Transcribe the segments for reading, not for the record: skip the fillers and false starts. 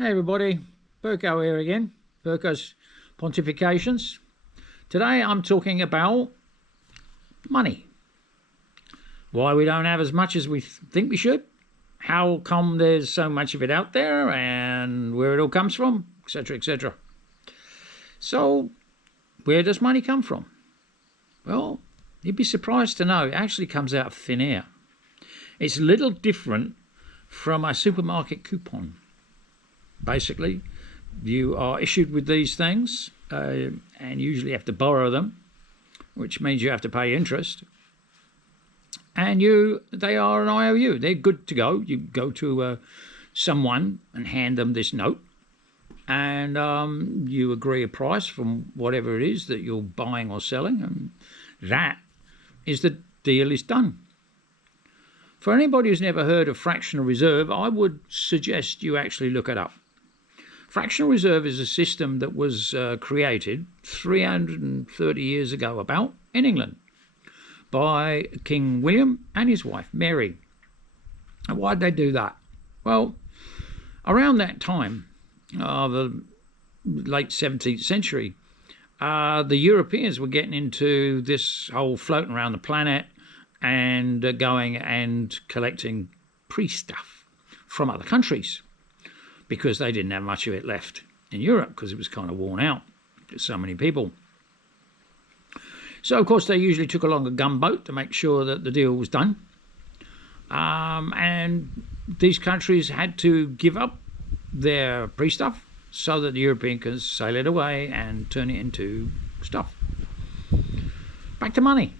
Hey everybody, Burko here again, Burko's Pontifications. Today I'm talking about money. Why we don't have as much as we think we should, how come there's so much of it out there, and where it all comes from, etc, etc. So, where does money come from? Well, you'd be surprised to know it actually comes out of thin air. It's a little different from a supermarket coupon. Basically, you are issued with these things and usually have to borrow them, which means you have to pay interest. And they are an IOU. They're good to go. You go to someone and hand them this note, and you agree a price from whatever it is that you're buying or selling, and that is the deal is done. For anybody who's never heard of fractional reserve, I would suggest you actually look it up. Fractional reserve is a system that was created 330 years ago about in England by King William and his wife Mary. And why did they do that? Well, around that time, the late 17th century, the Europeans were getting into this whole floating around the planet and going and collecting pre-stuff from other countries, because they didn't have much of it left in Europe because it was kind of worn out. There's so many people. So, of course, they usually took along a gunboat to make sure that the deal was done. And these countries had to give up their pre-stuff so that the European could sail it away and turn it into stuff. Back to money.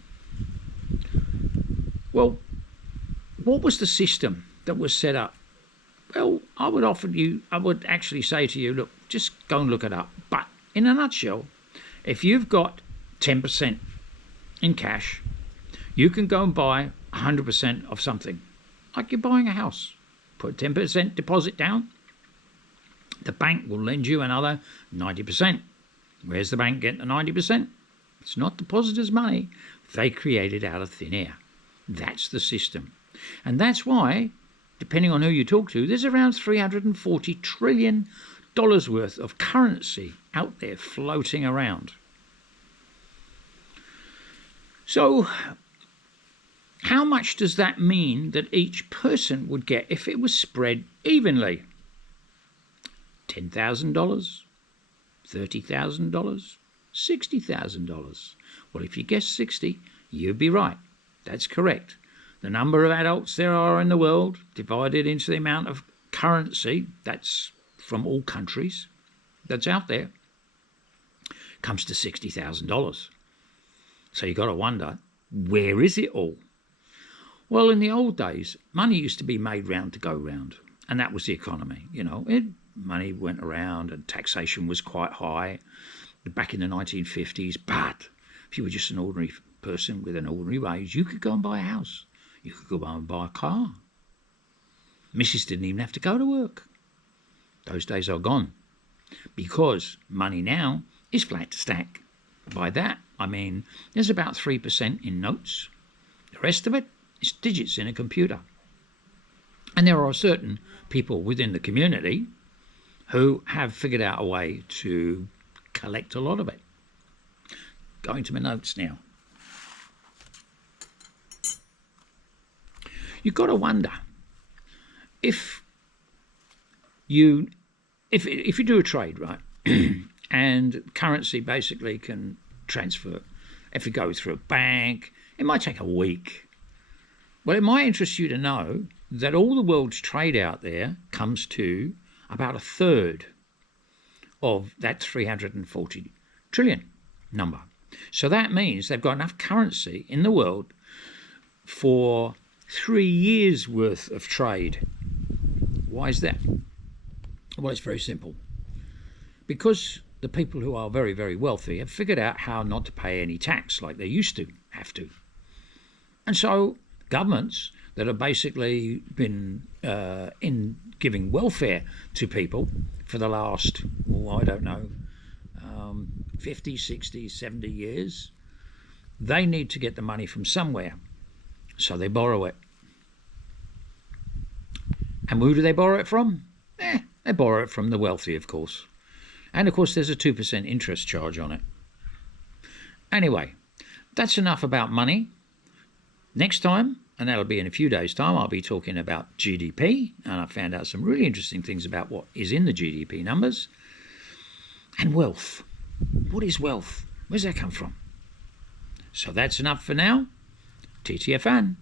Well, what was the system that was set up? Well, I would actually say to you, look, just go and look it up. But in a nutshell, if you've got 10% in cash, you can go and buy 100% of something. Like you're buying a house. Put 10% deposit down. The bank will lend you another 90%. Where's the bank getting the 90%? It's not depositors' money. They create it out of thin air. That's the system. And that's why, depending on who you talk to, there's around $340 trillion worth of currency out there floating around. So, how much does that mean that each person would get if it was spread evenly? $10,000? $30,000? $60,000? Well, if you guess 60, you'd be right. That's correct. The number of adults there are in the world divided into the amount of currency that's from all countries that's out there comes to $60,000. So you've got to wonder, where is it all? Well, in the old days, money used to be made round to go round, and that was the economy. Money went around and taxation was quite high back in the 1950s, but if you were just an ordinary person with an ordinary wage, you could go and buy a house. You could go and buy a car. Missus didn't even have to go to work. Those days are gone, because money now is flat to stack. By that, I mean there's about 3% in notes. The rest of it is digits in a computer. And there are certain people within the community who have figured out a way to collect a lot of it. Going to my notes now. You've got to wonder if you do a trade, right, and currency basically can transfer. If it goes through a bank, it might take a week. Well, it might interest you to know that all the world's trade out there comes to about a third of that 340 trillion number. So that means they've got enough currency in the world for 3 years worth of trade. Why is that? Well, it's very simple. Because the people who are very, very wealthy have figured out how not to pay any tax like they used to have to. And so governments that have basically been in giving welfare to people for the last, 50, 60, 70 years, they need to get the money from somewhere. So they borrow it. And who do they borrow it from? They borrow it from the wealthy, of course. And of course, there's a 2% interest charge on it. Anyway, that's enough about money. Next time, and that'll be in a few days' time, I'll be talking about GDP. And I found out some really interesting things about what is in the GDP numbers. And wealth. What is wealth? Where's that come from? So that's enough for now. TTFN.